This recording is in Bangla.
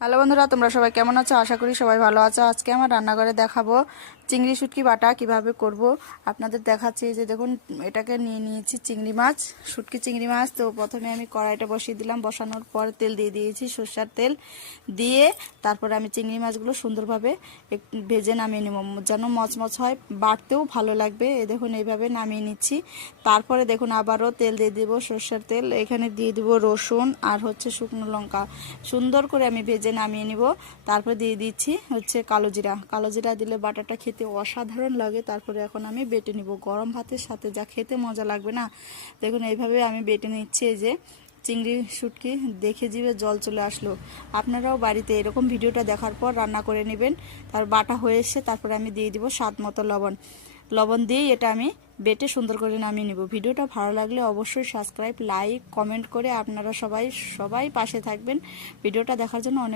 হ্যালো বন্ধুরা, তোমরা সবাই কেমন আছো? আশা করি সবাই ভালো আছো। আজকে আমার রান্নাঘরে দেখাবো চিংড়ি শুটকি বাটা কিভাবে করব আপনাদের দেখাচ্ছি। যে দেখুন, এটাকে নিয়ে নিয়েছি চিংড়ি মাছ, শুটকি চিংড়ি মাছ। তো প্রথমে আমি কড়াইটা বসিয়ে দিলাম, বসানোর পর তেল দিয়ে দিয়েছি, সরষের তেল দিয়ে তারপরে আমি চিংড়ি মাছগুলো সুন্দরভাবে ভেজে নামিয়ে নেব, যেন মচমচ হয়, বাটতেও ভালো লাগবে। দেখুন এইভাবে নামিয়ে নিচ্ছি। তারপরে দেখুন আবারও তেল দিয়ে দিব, সরষের তেল। এখানে দিয়ে দিব রসুন আর হচ্ছে শুকনো লঙ্কা, সুন্দর করে আমি ভেজে নামিয়ে নিব। তারপরে দিয়ে দিচ্ছি হচ্ছে কালো জিরা। কালো জিরা দিলে বাটাটা খেতে অসাধারণ লাগে। তারপরে এখন আমি বেটে নিব, গরম ভাতের সাথে যা খেতে মজা লাগবে না। দেখুন এইভাবে আমি বেটে নিচ্ছি। এই যে চিংড়ি শুটকি দেখে জিভে জল চলে আসলো। আপনারাও বাড়িতে এরকম ভিডিওটা দেখার পর রান্না করে নেবেন। তার বাটা হয়ে এসে তারপরে আমি দিয়ে দিব স্বাদ মতো লবণ দিয়েই এটা আমি বেটে সুন্দর করে নামিয়ে নিব। ভিডিওটা ভালো লাগলে অবশ্যই সাবস্ক্রাইব, লাইক, কমেন্ট করে আপনারা সবাই পাশে থাকবেন। ভিডিওটা দেখার জন্য অনেক